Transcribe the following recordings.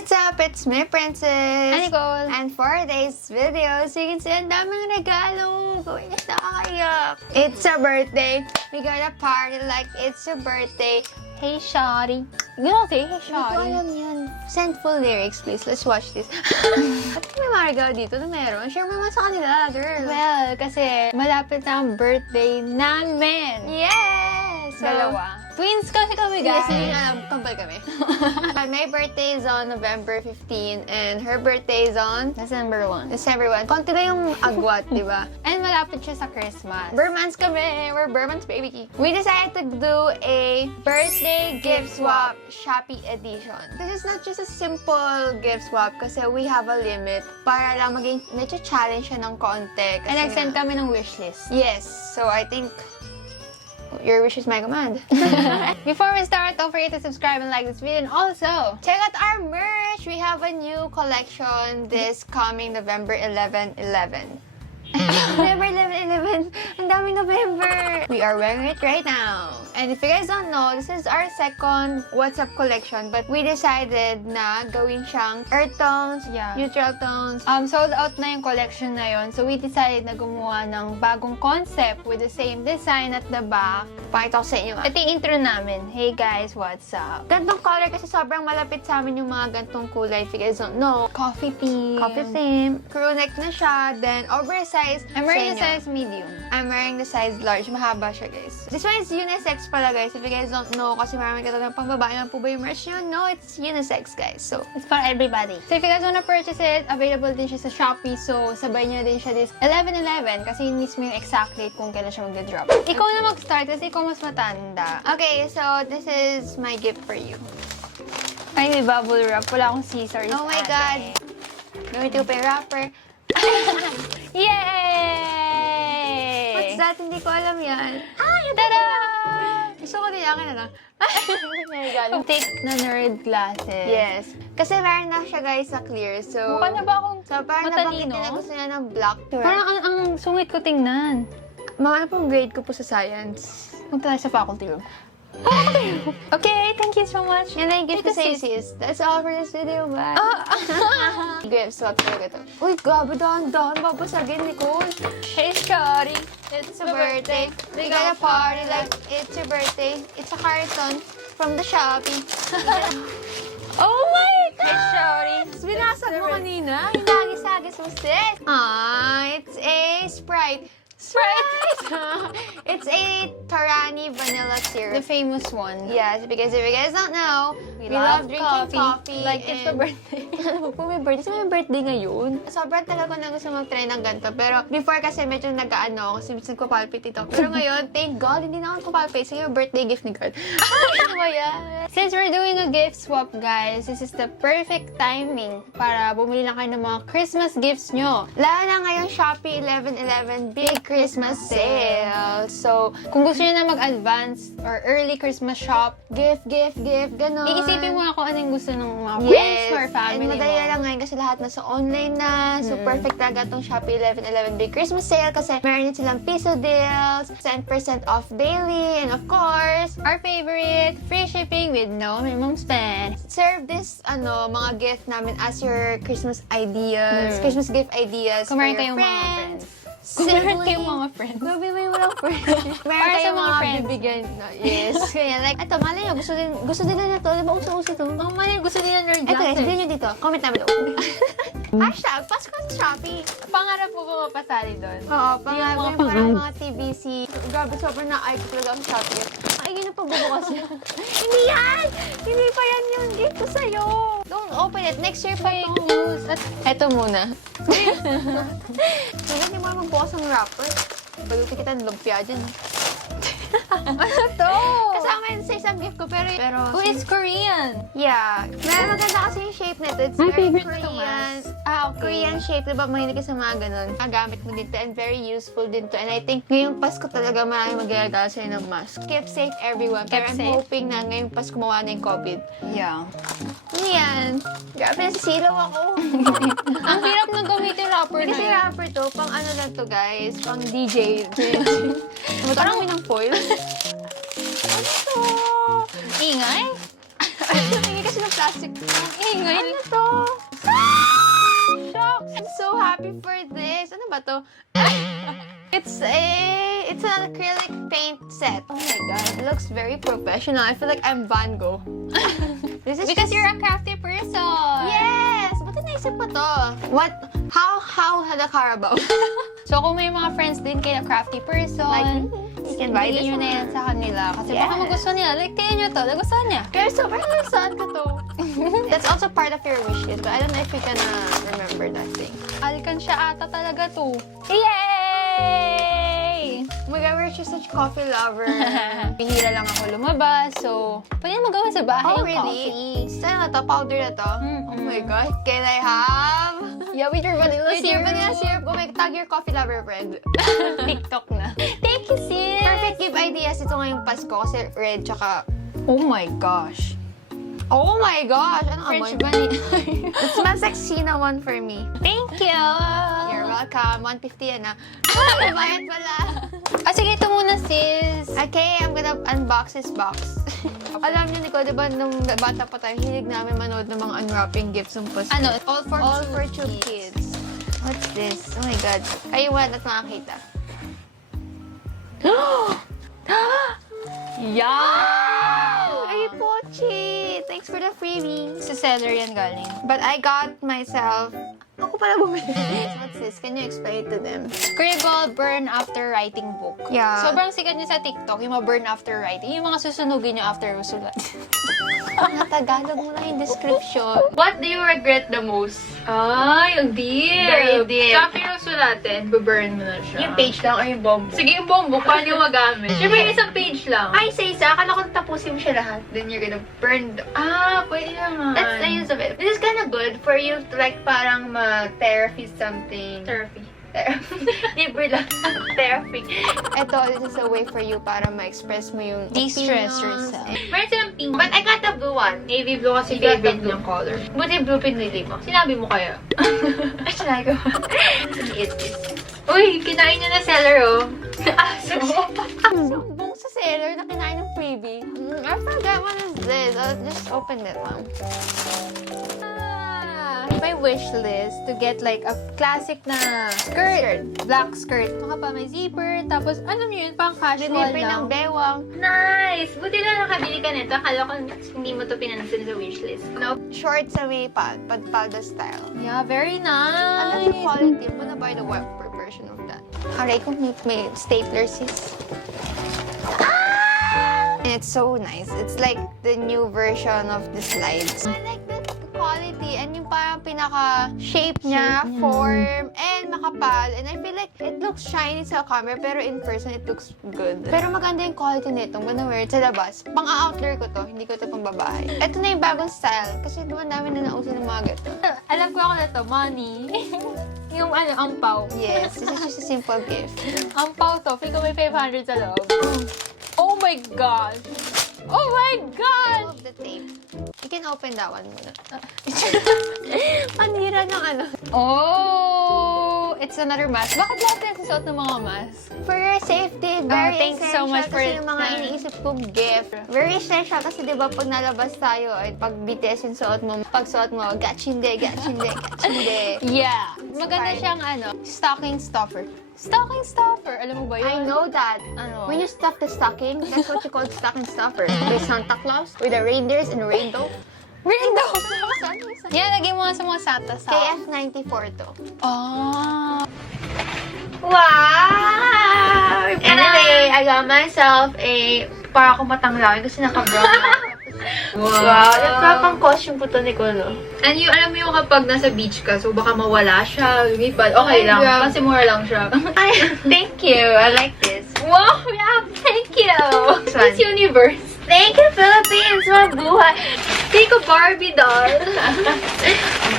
What's up? It's me, Princess. And Nicole. And for today's video, so you can see ang daming regalo. Gawin na nakakayak. It's a birthday. We gonna party like it's a birthday. Hey, Shawty. Gano'n say, hey, Hindi ko Shawty. alam yan. Send full lyrics, please. Let's watch this. Ba't may mga regalo dito na meron? Share mo naman sa kanila, girl. Well, kasi malapit na ang birthday namin. Yes! So, Dalawa. Twins kasi kami, guys. Yes, yun alam. Kambal kami. My birthday is on November 15 and her birthday is on December 1. December 1. Konti lang yung agwat, di ba? And malapit siya sa Christmas. Burmans kami! We're Burmans, baby! We decided to do a birthday gift swap Shopee edition. This is not just a simple gift swap kasi we have a limit para lang maging medyo challenge siya ng konti. And nag-send kami ng wishlist. Yes! So I think your wish is my command. Before we start, don't forget to subscribe and like this video. And also, Check out our merch! We have a new collection this coming November 11/11. November 11/11! Ang daming November! We are wearing it right now. And if you guys don't know, this is our second WhatsApp collection. But we decided na gawin siyang earth tones, Yeah. neutral tones. sold out na yung collection na yon. So, we decided na gumawa ng bagong concept with the same design at the back. Pakita ko sa inyo. Ito yung intro namin. Hey guys, what's up? Gantong color kasi sobrang malapit sa amin yung mga gantong kulay. If you guys don't know. Coffee theme. Coffee theme. Crew neck na siya. Then oversized. I'm wearing the sa inyo. size medium. I'm wearing the size large. Mahaba siya, guys. This one is unisex pala, guys. If you guys don't know, kasi marami katanong pang babae naman po ba yung merch nyo? No, it's unisex, guys. So, It's for everybody. So if you guys wanna purchase it, available din siya sa Shopee. So sabay nyo din siya this 11/11 kasi yun mismo yung exact date kung kailan siya mag-drop. Ikaw na mag-start kasi ikaw mas matanda. okay, so this is my gift for you. Ay, may bubble wrap. Wala akong scissors. Oh my ate. God. Gamitin ko pa yung wrapper. Yay! What's that? Hindi ko alam yan. Tada! Gusto ko din akin na lang. Thick na nerd glasses. Yes. Kasi meron na siya, guys, sa clear. So, Mukha na ba akong so parang matalino? nabanggit na gusto niya ng black. Parang ang sungit ko tingnan. Mga ano pong grade ko po sa science? Punta tayo sa faculty room. Okay, thank you so much. And then, gift to Take a say, sis. That's all for this video. Bye. Gift swap talaga to. Uy, gabi, dahan-dahan. Babasagin, Nicole. Hey, Shawty. It's a birthday. We gotta party like it's your birthday. It's a carton from the Shopee. Oh my God! Hey, Shawty. Binasag mo kanina. Hinagis-agis mo, sis. It's a Sprite. Sprite! It's a Tarani vanilla syrup. The famous one. Yes, because if you guys don't know, we love drinking coffee. Like it's a birthday. Alam mo po, may birthday. Kasi may birthday ngayon. Sobrang tagal ko na gusto mag-try ng ganito. Pero before kasi medyo nag-ano, kasi minsan ko palpite ito. Pero ngayon, thank God, hindi na ako palpite. Sige, birthday gift ni God. Ano ba yan? Since we're doing a gift swap, guys, this is the perfect timing para bumili lang kayo ng mga Christmas gifts nyo. Lalo na ngayon, Shopee 11/11 Big Christmas Sale. So, Kung gusto nyo na mag-advance or early Christmas shop, gift, gano'n. iisipin mo na kung ano yung gusto ng mga friends or family and madali mo. lang ngayon kasi lahat nasa online na. So, perfect talaga itong Shopee 11/11 Big Christmas Sale kasi meron din silang piso deals, 10% off daily, and of course, Our favorite, free shipping with no minimum spend. serve this, mga gift namin as your Christmas ideas, Christmas gift ideas Kung for meron your kayong mga friends. Kung meron kayong mga friends. Grabe, may walang friends. Meron Para sa kayong mga friends. bibigyan. Yes. Kaya like, eto, malay nyo, gusto nila na to. Di ba uso-uso to? Ang mali, gusto nila nerd Eto guys, glasses. hindi nyo dito. Comment namin. Hashtag, Pasko sa Shopee. Pangarap mo ba mapasali doon? Oo, pangalan mga yung parang mga TVC. Grabe, sobrang na-eye ko talaga ang Shopee. Ay, yun ang pagbubukas niya. Hindi yan! Hindi pa yan yung gift ko sa'yo. Don't open it. Next year pa Fake ito. news. At eto muna. Hindi mo magbukas ang wrapper. Balutin kita ng lumpia dyan. Ano to? Kasama yun sa isang gift ko, pero Oh, it's Korean. yeah. Maganda kasi yung shape nito. It's My very favorite to Korean. Okay. Korean shape, diba? Mahilig ka sa mga ganun. Magamit mo dito and very useful din to. And I think ngayong Pasko talaga marami magagala sa'yo ng mask. Keep safe everyone. Pero Keep I'm safe. hoping na ngayong Pasko mawala na yung COVID. Yeah. Ano yan? Grabe, nasisilaw ako. Ang hirap na gamitin rapper Kasi na. rapper to, pang ano lang to guys, pang DJ. Parang kami ng foil. Ano to? Ingay? Tingin kasi ng plastic. Ang ingay. Ano to? Shocks! I'm so happy for this. Ano ba to? It's an acrylic paint set. Oh my god, it looks very professional. I feel like I'm Van Gogh. This is Because just... you're a crafty person. Yes! Ba't naisip mo to? What? How had a Carabao? So, kung may mga friends din kayo na crafty person, Like, you can buy this bigyan nyo na one. yan sa kanila. Kasi Yes. baka magustuhan nila. Like, tingnan nyo to. Nagustuhan niya. Pero sobrang nagustuhan ko to. That's also part of your wish list, but I don't know if you can remember that thing. Alkansya ata talaga to. Yay! Oh my god, we're just such coffee lovers. Bihira lang ako lumabas, so pwede na magawa sa bahay Oh, yung really? coffee. Saan na to? Powder na to? Oh my god, can I have? Yeah, with your vanilla With your vanilla syrup, go make tag your coffee lover friend. TikTok na. Thank you, sis! Perfect give ideas ito ngayong Pasko kasi red tsaka... Oh my gosh. Oh my gosh! Ano French amoy? vanilla. It smells like cinnamon for me. Thank you! You're welcome. 150 yan ah. Ay, bayad pala. Ah, sige, ito muna, sis. Okay, I'm gonna unbox this box. Alam niyo, Nicole, di ba nung bata pa tayo, hilig namin manood ng mga unwrapping gifts ng Pasko. Ano? All For two kids. What's this? Oh my god. Aywan at makakita. Yeah! Ay, Pochi! Thanks for the freebie. Sa seller yan galing. But I got myself... Ako pala bumili. What's this? Can you explain it to them? Scribble Burn After Writing book. Yeah. Sobrang sikat niya sa TikTok, yung mga burn after writing. Yung mga susunugin niyo after sulat. Tagalog mo lang yung description. What do you regret the most? Ay, ang deep! Very deep. After yung sulatin, baburn mo na siya. Yung page lang or yung bombo? Sige, yung bombo, paano yung magamit? Siyempre, isang page lang. Ay, isa. Akala ko tapusin mo siya lahat. Then you're gonna burn the... Pwede naman. That's the use of it. This is kind of good for you to like parang ma-therapy something. Therapy. Libre lang. Therapy. Ito, this is a way for you para ma-express mo yung De-stress opinions. yourself. Meron silang pink. But I got the blue one. Navy blue kasi You got the favorite blue. niyang color. Buti blue pinili mo. Sinabi mo kaya? Ay, sinabi ko. Eat this. Uy, kinain niya na seller, oh. Aso. Sumbong sa seller na kinain ng freebie. I forgot what is this. I'll just open it lang. My wish list to get like a classic na skirt. Black skirt. Maka pa may zipper. Tapos, alam niyo yun, pang casual Delivery ng lang. bewang. Nice! Buti na nakabili ka nito. Akala ko hindi mo to pinansin sa wishlist. No. Short sa may palda style. Yeah, very I nice. love the quality. I'm gonna buy the wiper version of that. Aray ko, may stapler sis. And it's so nice. It's like the new version of the slides. I like the quality and yung parang pinaka-shape niya, form, and makapal. And I feel like it looks shiny sa camera, pero in person, it looks good. Pero maganda yung quality nito. I'm gonna wear it sa labas. Pang-outdoor ko to. Hindi ko to pang babae. Ito na yung bagong style. Kasi naman namin na nauso ng mga gato. Alam ko ako na to, money. Yung ano, ampaw. Yes, this is just a simple gift. Ampaw to. Feel ko may 500 sa loob. Oh my gosh! Oh my gosh! Of the tape. You can open that one muna. Panira ng ano. Oh! It's another mask. Bakit lahat na susuot ng mga mask? For your safety, very thanks essential. so much for kasi yung mga it. iniisip kong gift. Very essential kasi di ba pag nalabas tayo, ay pag BTS yung suot mo, pag suot mo, gachinde, gachinde, gachinde. Yeah! Maganda Fine. siyang ano, stocking stuffer. Stocking stuffer! Alam mo ba yun? I know that. Ano? When you stuff the stocking, that's what you call stocking stuffer. With Santa Claus, with the reindeers and rainbow. Rainbow! Yan, lagay mo nga sa mga sata-sa. KF94 to. Oh! Wow! Anyway, I got myself a... Para ako matanglawin kasi naka-brown ako. Wow! Nagpapang costume po to, Nicole. And yung, alam mo yung kapag nasa beach ka, so baka mawala siya, lumipad, okay Ay, lang. grabe. Kasi mura lang siya. Ay, thank you. I like this. Wow! Yeah! Thank you! This one. Miss Universe. Thank you, Philippines! Mabuhay! Take a Barbie doll.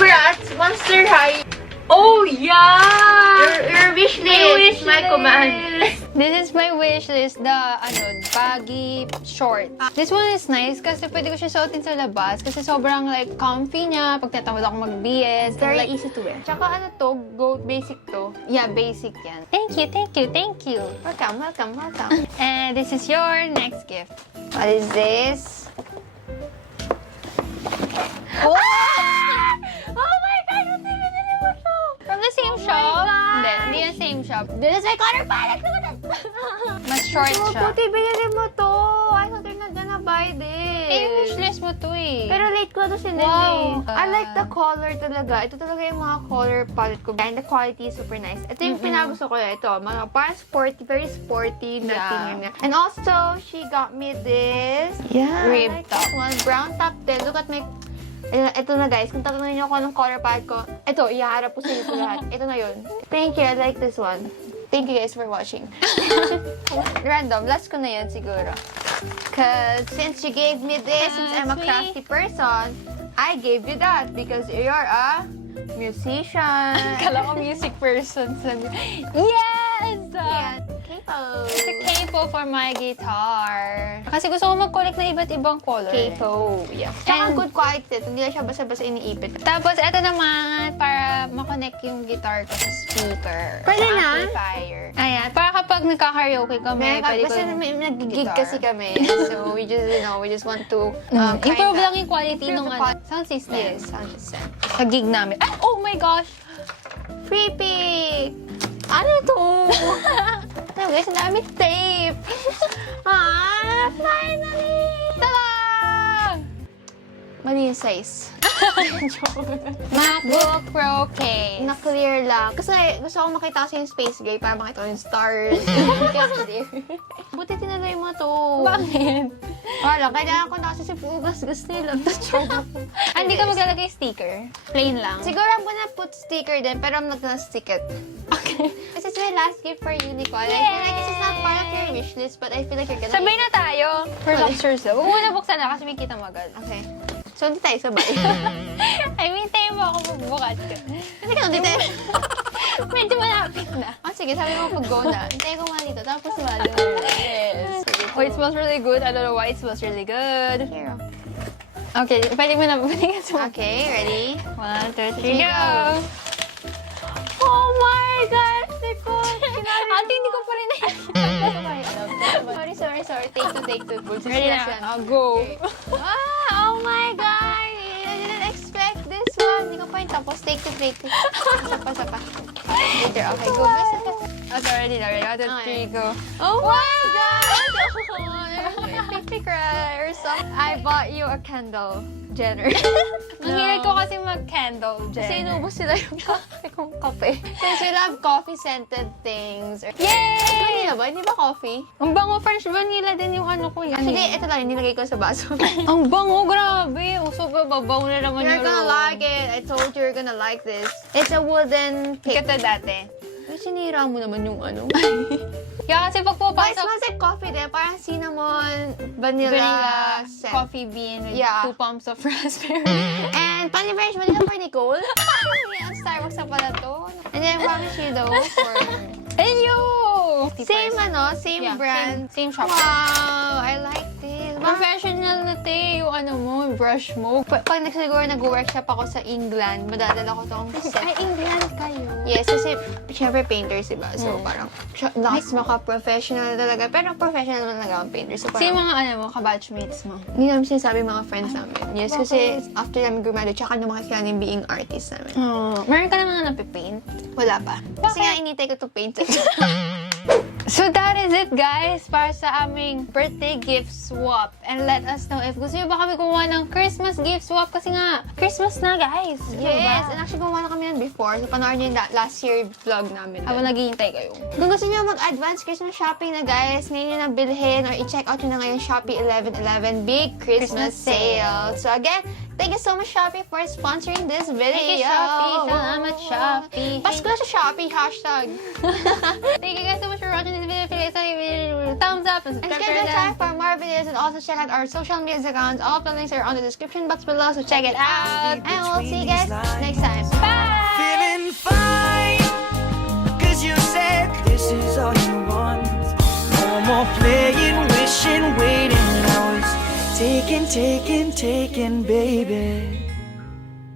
Bratz, Monster High. Oh, yeah! Your wish list. My wish my list. command. This is my wish list, the baggy short. This one is nice kasi pwede ko siya suotin sa labas kasi sobrang like comfy niya pag tatamad ako mag-BS. Very like, easy to wear. Tsaka ano to, go basic to. yeah, basic yan. Thank you, thank you, thank you. Welcome, welcome, welcome. And this is your next gift. What is this? Oh! Oh my God! Ba't binili mo to? From the same shop? Hindi yung same shop. This is my color palette! Mas short siya. Puti, binili mo to. I thought you're not gonna buy this. Eh, wishlist mo to eh. Pero late ko to sinend Wow. eh. I like the color talaga. Ito talaga yung mga color palette ko. And the quality is super nice. Ito yung pinagusto ko yun. Ito, mga parang sporty, very sporty na tingnan niya. And also, she got me this. Yeah, Rib I like top. this one. Brown top din. Look at my... Ito na guys, kung tatanungin niyo ako anong color palette ko, ito, ihaharap ko sa inyo lahat. Ito na yun. Thank you, I like this one. Thank you guys for watching. Random, last ko na yun siguro. Cause since you gave me this, since I'm a sweet. crafty person, I gave you that because you're a musician. Kala ko music person. Yes! Yeah, capo. It's a capo for my guitar. Kasi gusto ko mag-collect na iba't ibang color. Capo, yeah. Tsaka And- good quality. Hindi lang siya basta-basta iniipit. Tapos, eto naman, para makonect yung guitar ko sa speaker. Pwede sa na? amplifier. Ayan, para kapag nagka-karaoke kami, pwede ko Kasi yung nag-gig guitar. kasi kami. So, we just, we just want to Improve lang yung quality Improve ng the quality. sound system. Yes, sound system. Sa gig namin. Ay, oh my gosh! Free pick! Ano to? Ano guys, ang dami tape! Finally! Tada! Mali yung size. MacBook Pro case. Na-clear lang. Kasi gusto ko makita kasi yung space gray para makita ko yung stars. Kaya clear. Buti tinaloy mo to. Bakit? Wala, kailangan ko na kasi si Pugas. Gusto nila. Hindi ka maglalagay sticker. Plain lang. Siguro I'm gonna put sticker din, pero I'm not gonna stick it. Okay. This is my last gift for you, Nicole. I feel like this is not part of your wish list, but I feel like you're gonna... Sabay na tayo. For lobsters. Huwag mo na buksan na kasi may kita mo agad. Okay. So, hindi tayo sabay. I mean, tayo mo ako magbukas ka. Hindi ka, hindi tayo. Medyo malapit na. Oh, sige, sabi mo pag-go na. Hintayin ko nga dito, tapos wala. Yes. Oh, it smells really good. I don't know why it smells really good. Here. Okay, pwede mo na bumalik mo. Okay, ready? 1, 2, 3, Here you go! go. Oh my gosh, Nicole! Ate, hindi ko pa rin nakikita. Sorry. Take two. Ready na? I'll go. Ah, oh my God! I didn't expect this one. Hindi ko pa yung tapos. Take two. Isa pa. Later, okay, go. Oh, sorry, ready na. Ready, 1, 2, 3, go. Oh my God! Pick cry or something. I bought you a candle, Jenner. Mahilig ko kasi mag-candle, Jen. Kasi inubos sila yung kape kong kape. Since we love coffee-scented things. Yay! Vanilla ba? Hindi ba coffee? Ang bango, French vanilla din yung ano ko. Actually, ito lang, nilagay ko sa baso. Ang bango, grabe. Super babaw na naman You're yung gonna room. like it. I told you you're gonna like this. It's a wooden pick. Ito dati. Sinira mo naman yung ano. Kaya kasi pag But it pupasok, smells like coffee din. Parang cinnamon, vanilla scent. coffee bean with Yeah. 2 pumps of raspberry. And paniberish mo din for Nicole. Yan, Starbucks na pala to. And then, promise you though, for... And you! Same Yeah, brand. Same shop. Wow, I like this. Professional na te, yung ano mo, yung brush mo. Pag siguro nag-workshop ako sa England, madadala ko tong set. Ay, England kayo. Yes, kasi syempre painters, diba? So parang, lakas maka-professional talaga. Pero professional naman talaga ang painter. So Kasi yung parang, mga ano mo, kabatchmates mo. hindi namin sinasabi mga friends namin. Yes, kasi after namin graduate, tsaka naman kasi namin being artist namin. Oh, meron ka naman na napipaint. Wala pa. Kasi Bakit? nga initay ko to paint. So that is it, guys, para sa aming birthday gift swap. And let us know if gusto nyo ba kami gumawa ng Christmas gift swap kasi nga, Christmas na, guys. Yes, and actually gumawa na kami yan before. So panoorin nyo yung last year vlog namin. Habang naghihintay kayo. Kung gusto nyo mag-advance Christmas shopping na guys, ngayon nyo na bilhin or i-check out nyo na ngayon Shopee 11/11 Big Christmas Sale. So again, thank you so much Shopee for sponsoring this video. Thank you, Shopee. Salamat, Shopee. Pasko na sa Shopee, hashtag. Thank you guys so much for watching this video. If you guys like it, thumbs up and And subscribe schedule to time for more videos and also check out our social media accounts. All of the links are on the description box below, so check it out. And we'll see you guys next time. Bye! Feeling fine, 'cause you said this is all you want. No more playing, wishing, waiting. I was taken, baby.